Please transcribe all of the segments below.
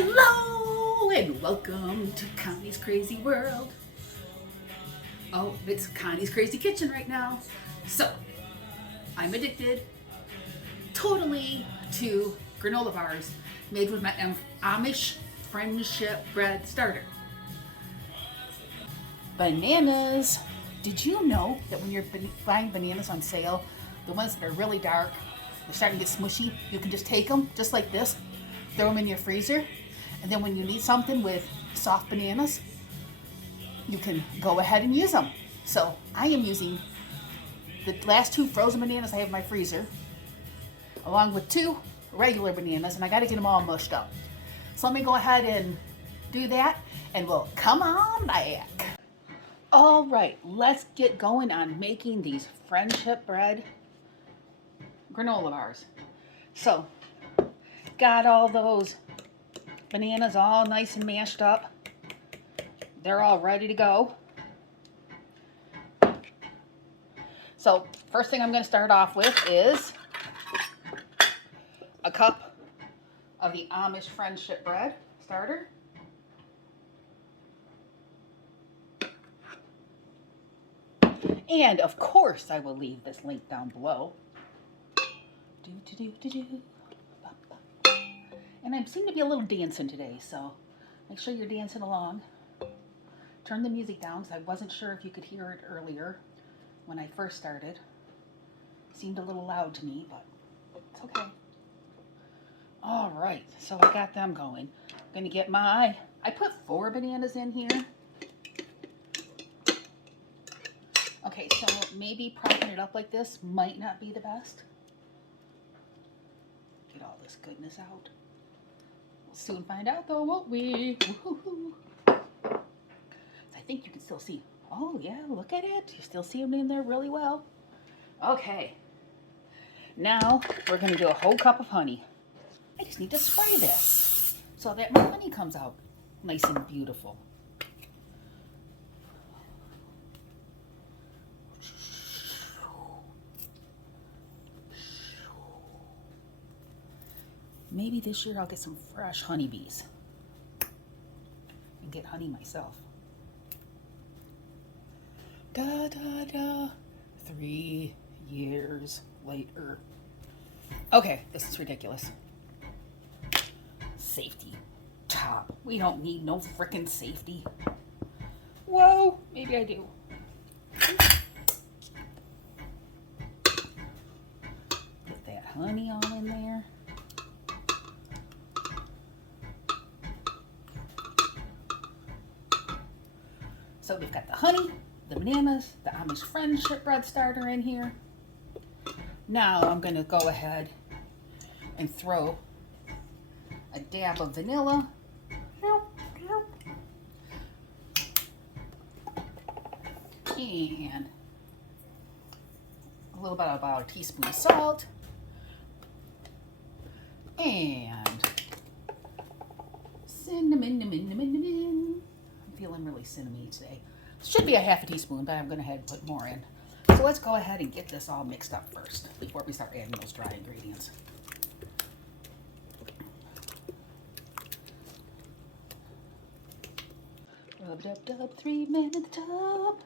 Hello and welcome to Connie's Crazy World. Oh, it's Connie's Crazy Kitchen right now. So, I'm addicted totally to granola bars made with my Amish Friendship Bread Starter. Bananas. Did you know that when you're buying bananas on sale, the ones that are really dark, they're starting to get smushy, you can just take them just like this, throw them in your freezer, and then when you need something with soft bananas, you can go ahead and use them. So I am using the last 2 frozen bananas I have in my freezer, along with 2 regular bananas, and I got to get them all mushed up. So let me go ahead and do that, and we'll come on back. All right, let's get going on making these friendship bread granola bars. So, got all those bananas all nice and mashed up. They're all ready to go. So, first thing I'm going to start off with is a cup of the Amish Friendship Bread Starter. And of course, I will leave this link down below. And I seem to be a little dancing today, so make sure you're dancing along. Turn the music down because I wasn't sure if you could hear it earlier when I first started. It seemed a little loud to me, but it's okay. All right, so I got them going. I'm going to get I put 4 bananas in here. Okay, so maybe propping it up like this might not be the best. Get all this goodness out. We'll soon find out though, won't we? Woo-hoo-hoo. I think you can still see. Oh yeah, look at it. You still see them in there really well. Okay. Now we're going to do a whole cup of honey. I just need to spray this so that my honey comes out nice and beautiful. Maybe this year I'll get some fresh honeybees and get honey myself. Da da da. 3 years later. Okay, this is ridiculous. Safety top. We don't need no frickin' safety. Whoa, maybe I do. Put that honey all in there. So we've got the honey, the bananas, the Amish Friendship Bread Starter in here. Now I'm going to go ahead and throw a dab of vanilla. And a little bit about a teaspoon of salt. And cinnamon. I'm feeling really cinnamony today. Should be a half a teaspoon, but I'm going to head and put more in. So let's go ahead and get this all mixed up first before we start adding those dry ingredients. Rub it up, 3 men at the top.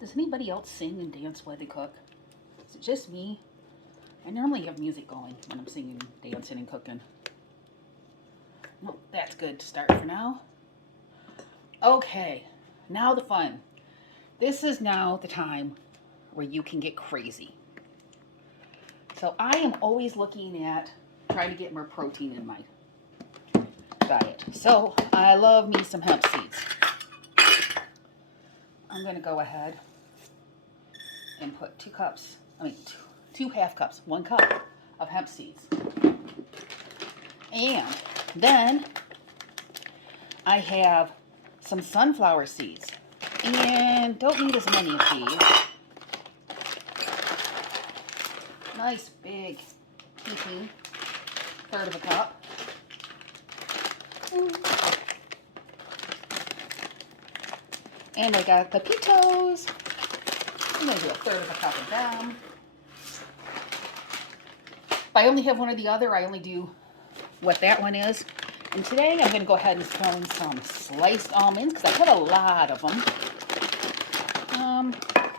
Does anybody else sing and dance while they cook? Is it just me? I normally have music going when I'm singing, dancing, and cooking. No, that's good to start for now. Okay, now the fun. This is now the time where you can get crazy. So I am always looking at trying to get more protein in my diet. So I love me some hemp seeds. I'm going to go ahead and put 2 half cups, 1 cup of hemp seeds. And then I have some sunflower seeds. And don't need as many of these. Nice big heaping, 1/3 of a cup. And I got pepitas. I'm going to do 1/3 of a cup of them. If I only have one or the other, I only do what that one is. And today I'm going to go ahead and throw in some sliced almonds because I put a lot of them.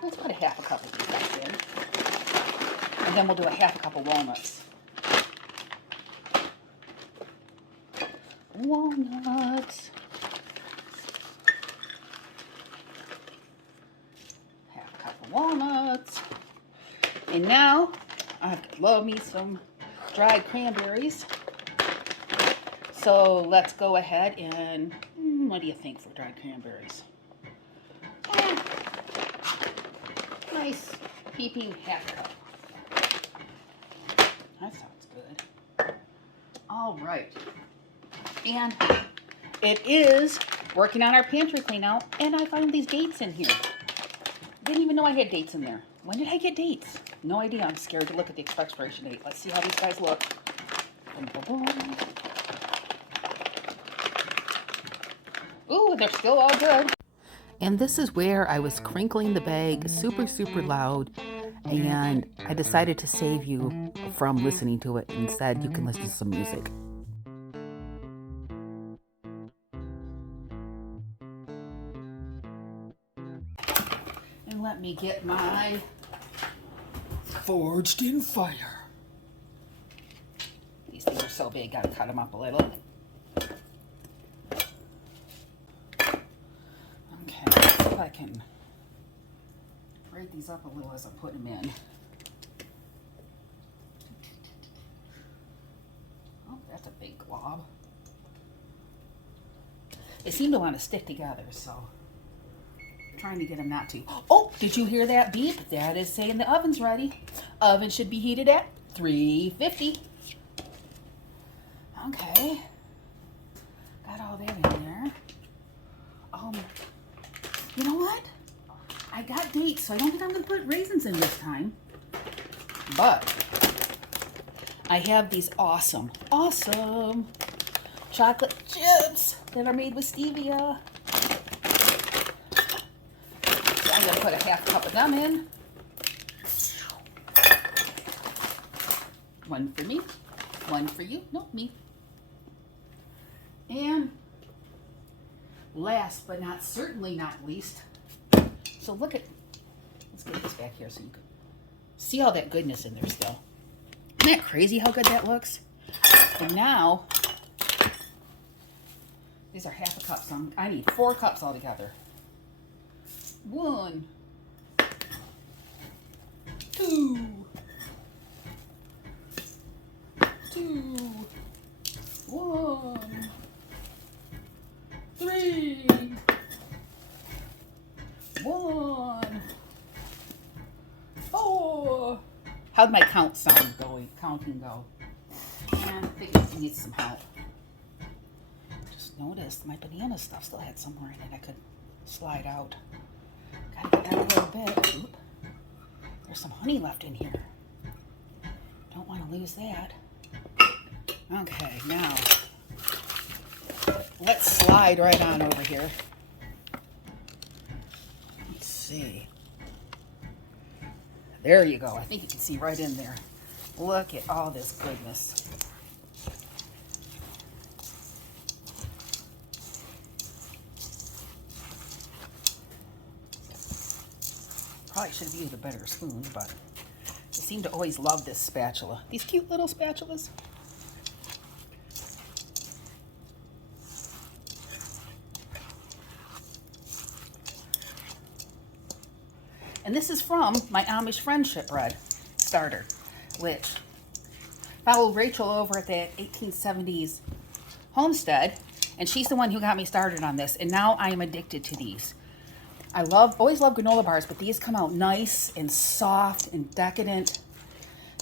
Let's put a half a cup of these guys in. And then we'll do a half a cup of walnuts. Walnuts. Half a cup of walnuts. And now, I love me some dried cranberries. So let's go ahead and, what do you think for dried cranberries? Nice heaping half cup. That sounds good. All right. And it is working on our pantry clean out, and I found these dates in here. Didn't even know I had dates in there. When did I get dates? No idea. I'm scared to look at the expiration date. Let's see how these guys look. Ooh, they're still all good. And this is where I was crinkling the bag super, super loud, and I decided to save you from listening to it. Instead, you can listen to some music. And let me get my Forged in Fire. These things are so big, gotta cut them up a little. Okay, let's see if I can break these up a little as I put them in. Oh, that's a big glob. They seem to want to stick together, so I'm trying to get them not to. Oh, did you hear that beep? That is saying the oven's ready. Oven should be heated at 350. Okay. Got all that in there. You know what? I got dates, so I don't think I'm going to put raisins in this time. But I have these awesome chocolate chips that are made with stevia. So I'm going to put a half cup of them in. One for me, one for you. No, me. And last but certainly not least, so look at, let's get this back here so you can see all that goodness in there still. Isn't that crazy how good that looks? And now, these are half a cup, so I need 4 cups altogether. 1, 2, 1, 3, 1, 4. How'd my counting go? And I think it needs some help. Just noticed my banana stuff still had somewhere in it I could slide out. Gotta get out a little bit. Oop. There's some honey left in here. Don't want to lose that. Okay, now let's slide right on over here. Let's see. There you go. I think you can see right in there. Look at all this goodness. Probably should have used a better spoon, but I seem to always love this spatula. These cute little spatulas. And this is from my Amish Friendship Bread Starter, which followed Rachel over at that 1870s homestead, and she's the one who got me started on this, and now I am addicted to these. I always love granola bars, but these come out nice and soft and decadent,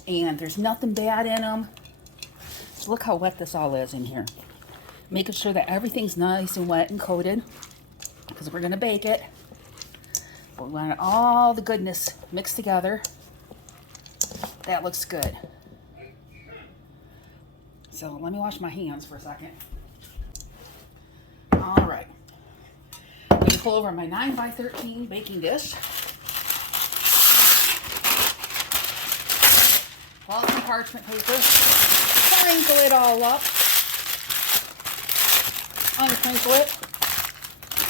and there's nothing bad in them. So look how wet this all is in here. Making sure that everything's nice and wet and coated, because we're going to bake it. We want all the goodness mixed together. That looks good. So let me wash my hands for a second. All right. I'm going to pull over my 9x13 baking dish. Pull out some parchment paper. Sprinkle it all up. uncrinkle it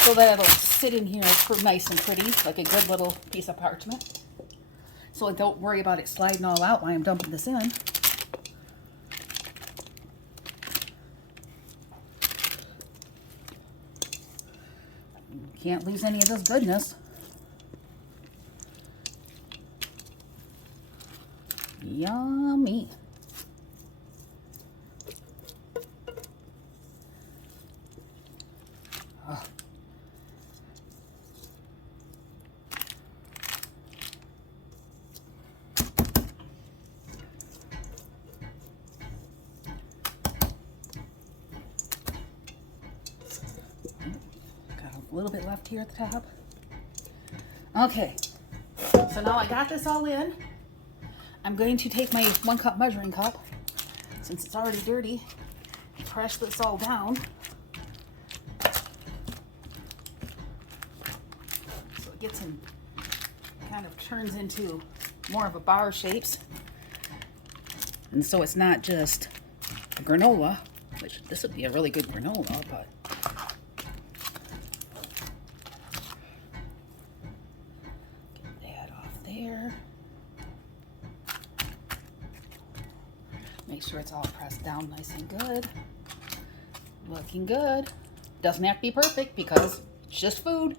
so that it'll sit in here nice and pretty, like a good little piece of parchment. So I don't worry about it sliding all out while I'm dumping this in. Can't lose any of this goodness. Yummy. Oh. Got a little bit left here at the top. Okay, so now I got this all in. I'm going to take my 1 cup measuring cup, since it's already dirty, and press this all down. So it gets in, kind of turns into more of a bar shapes. And so it's not just a granola, which this would be a really good granola, but get that off there. Make sure it's all pressed down nice and good. Looking good. Doesn't have to be perfect because it's just food.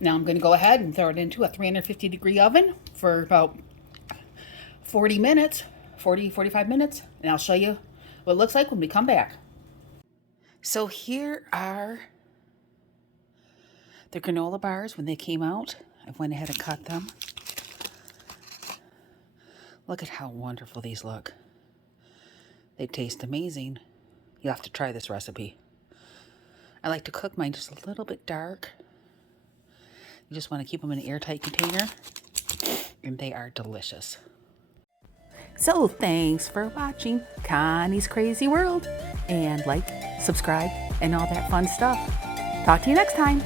Now I'm going to go ahead and throw it into a 350-degree oven for about 40 minutes, 45 minutes, and I'll show you what it looks like when we come back. So here are the granola bars when they came out. I went ahead and cut them. Look at how wonderful these look. They taste amazing. You'll have to try this recipe. I like to cook mine just a little bit dark. You just want to keep them in an airtight container, and they are delicious. So thanks for watching Connie's Crazy World, and like, subscribe, and all that fun stuff. Talk to you next time.